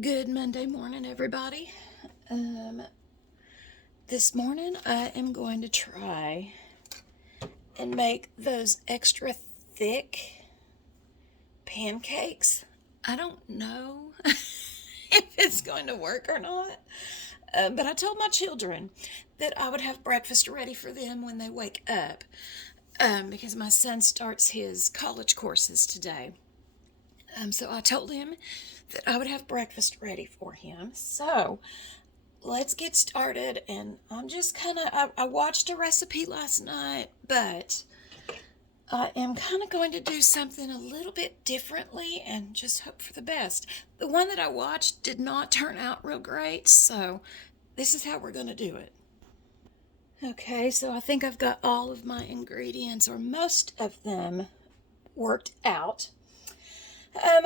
Good Monday morning, everybody. This morning I am going to try and make those extra thick pancakes. I don't know if it's going to work or not, but I told my children that I would have breakfast ready for them when they wake up because my son starts his college courses today. So I told him that I would have breakfast ready for him. So let's get started. And I'm just I watched a recipe last night, but I am kind of going to do something a little bit differently and just hope for the best. The one that I watched did not turn out real great, so this is how we're going to do it. Okay, so I think I've got all of my ingredients, or most of them, worked out.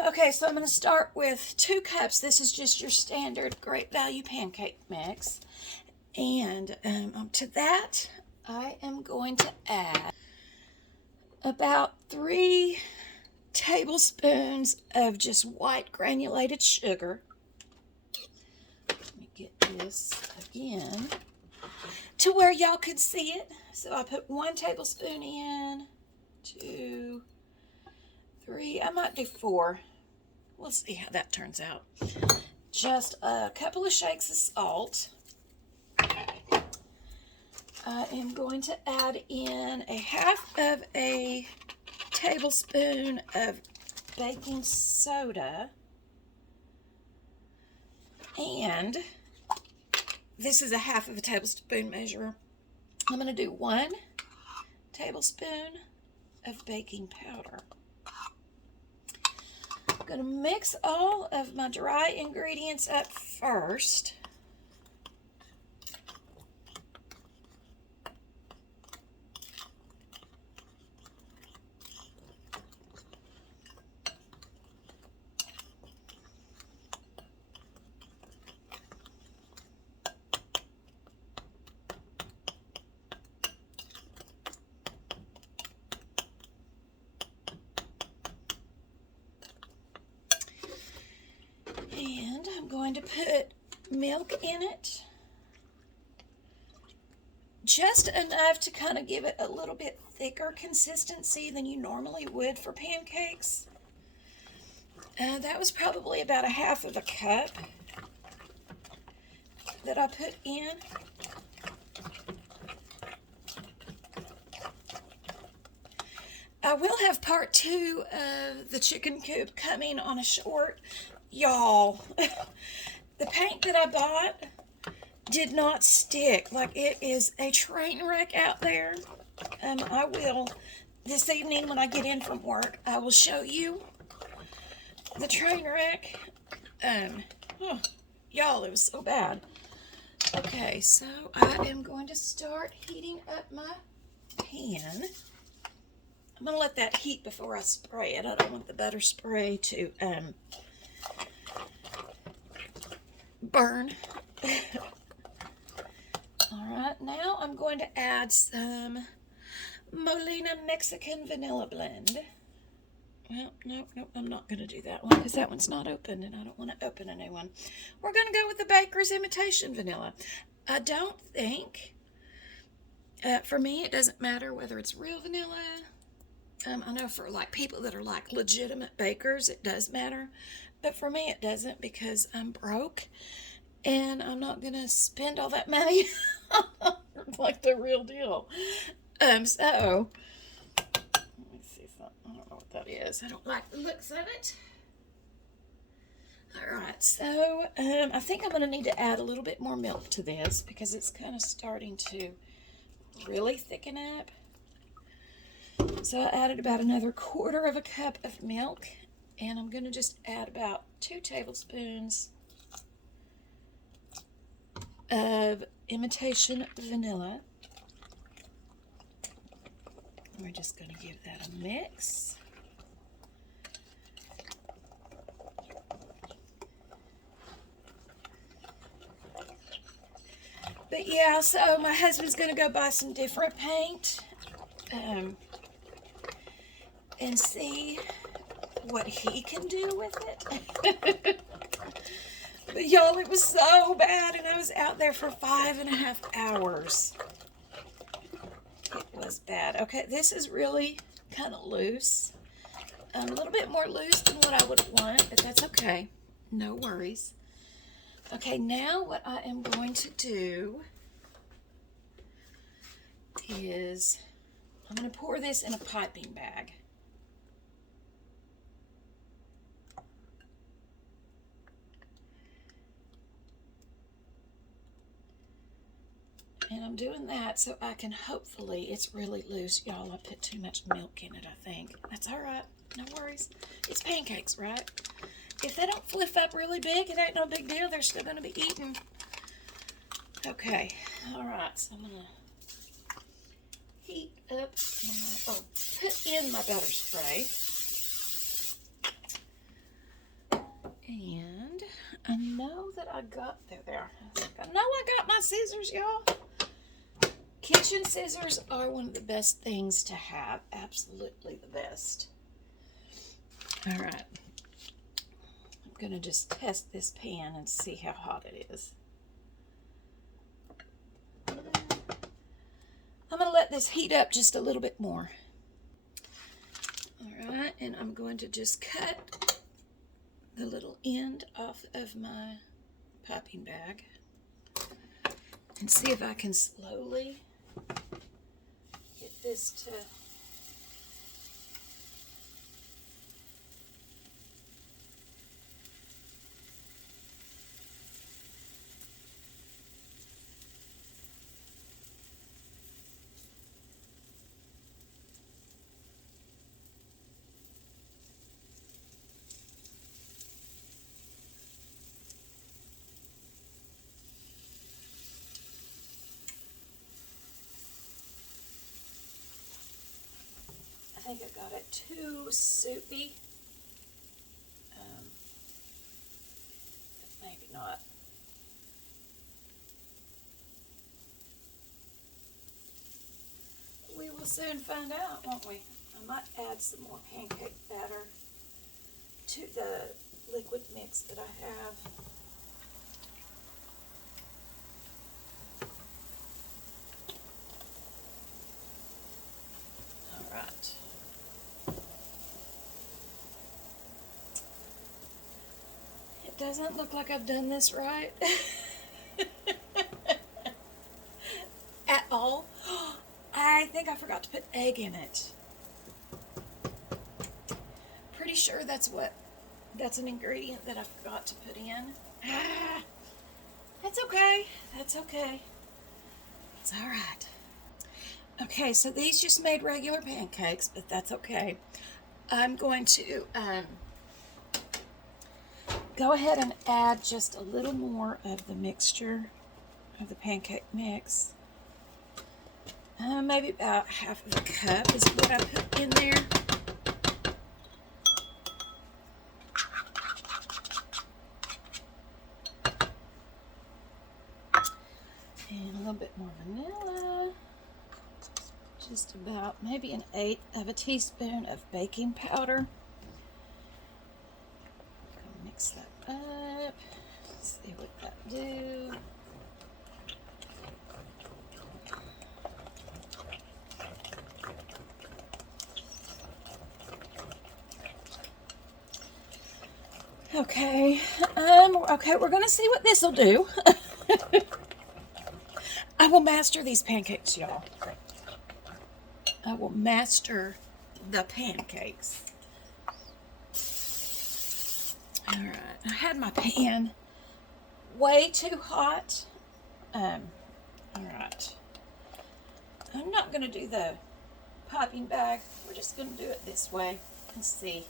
Okay, so I'm going to start with 2 cups. This is just your standard Great Value pancake mix. And to that, I am going to add about 3 tablespoons of just white granulated sugar. Let me get this again to where y'all could see it. So I put 1 tablespoon in, 2, 3, I might do 4. We'll see how that turns out. Just a couple of shakes of salt. I am going to add in a half of a tablespoon of baking soda. And this is a half of a tablespoon measure. I'm going to do 1 tablespoon of baking powder. I'm going to mix all of my dry ingredients up first. And I'm going to put milk in it. Just enough to kind of give it a little bit thicker consistency than you normally would for pancakes. That was probably about a half of a cup that I put in. I will have part 2 of the chicken coop coming on a short. Y'all, the paint that I bought did not stick. Like, it is a train wreck out there. I will, this evening when I get in from work, I will show you the train wreck. Y'all, it was so bad. Okay, so I am going to start heating up my pan. I'm going to let that heat before I spray it. I don't want the butter spray to burn. Alright, now I'm going to add some Molina Mexican Vanilla Blend. Well, no, I'm not going to do that one because that one's not open and I don't want to open a new one. We're going to go with the Baker's Imitation Vanilla. I don't think, for me, it doesn't matter whether it's real vanilla. I know for like people that are like legitimate bakers, it does matter. But for me, it doesn't because I'm broke and I'm not going to spend all that money like the real deal. So, let me see something. I don't know what that is. I don't like the looks of it. Alright, so I think I'm going to need to add a little bit more milk to this because it's kind of starting to really thicken up. So I added about another 1/4 of a cup of milk, and I'm going to just add about 2 tablespoons of imitation vanilla. We're just going to give that a mix. But yeah, so my husband's going to go buy some different paint and see what he can do with it. Y'all, it was so bad, and I was out there for 5.5 hours. It was bad. Okay, this is really kind of loose. A little bit more loose than what I would want, but that's okay. No worries. Okay, now what I am going to do is I'm going to pour this in a piping bag. And I'm doing that so I can hopefully, it's really loose, y'all. I put too much milk in it, I think. That's all right. No worries. It's pancakes, right? If they don't flip up really big, it ain't no big deal. They're still going to be eaten. Okay. All right. So I'm going to heat up put in my butter spray. And I know that I got, there. I know I got my scissors, y'all. Kitchen scissors are one of the best things to have. Absolutely the best. All right. I'm going to just test this pan and see how hot it is. I'm going to let this heat up just a little bit more. All right, and I'm going to just cut the little end off of my piping bag and see if I can slowly get this to I think I got it too soupy. Maybe not. We will soon find out, won't we? I might add some more pancake batter to the liquid mix that I have. All right. It doesn't look like I've done this right at all. I think I forgot to put egg in it. Pretty sure that's an ingredient that I forgot to put in. That's okay. That's okay. It's all right. Okay, so these just made regular pancakes, but that's okay. I'm going to go ahead and add just a little more of the mixture of the pancake mix. Maybe about half of a cup is what I put in there. And a little bit more vanilla. Just about maybe 1/8 of a teaspoon of baking powder. Mix that up. See what that do. Okay. Okay, we're gonna see what this will do. I will master these pancakes, y'all. I will master the pancakes. All right, I had my pan way too hot. All right. I'm not going to do the piping bag. We're just going to do it this way and see.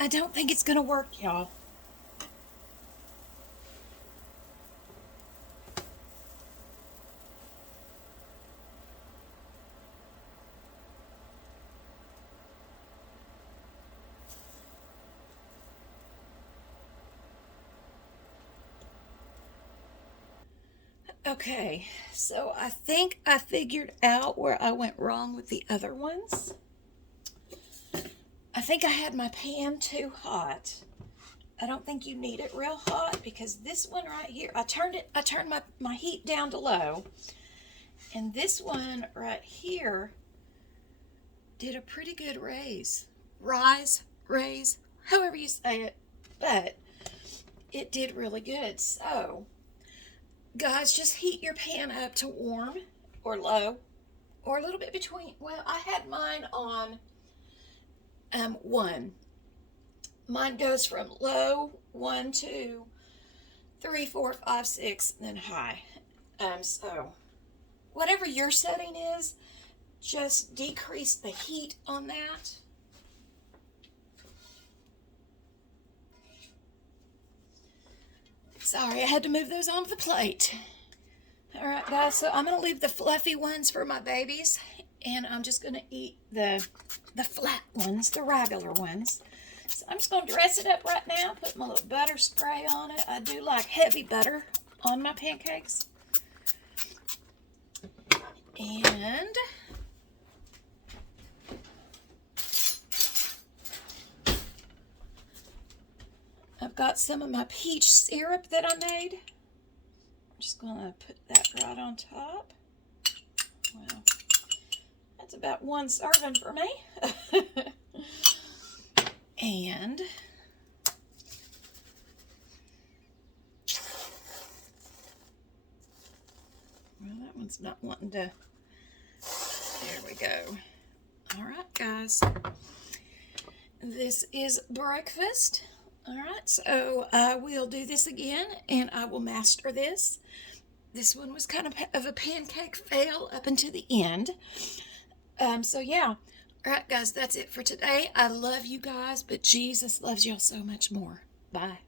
I don't think it's gonna work, y'all. Okay, so I think I figured out where I went wrong with the other ones. I think I had my pan too hot. I don't think you need it real hot because this one right here, I turned my heat down to low. And this one right here did a pretty good raise, however you say it, but it did really good. So, guys, just heat your pan up to warm or low or a little bit between. Well, I had mine on 1. Mine goes from low 1, 2, 3, 4, 5, 6, and then high. So whatever your setting is, just decrease the heat on that. Sorry, I had to move those onto the plate. All right, guys, so I'm going to leave the fluffy ones for my babies, and I'm just going to eat the flat ones, the regular ones. So I'm just going to dress it up right now, put my little butter spray on it. I do like heavy butter on my pancakes. And I've got some of my peach syrup that I made. I'm just going to put that right on top. Well, that's about 1 serving for me. And well, that one's not wanting to. There we go. All right, guys. This is breakfast. All right, so I will do this again, and I will master this. This one was kind of a pancake fail up until the end. So yeah. All right, guys, that's it for today. I love you guys, but Jesus loves y'all so much more. Bye.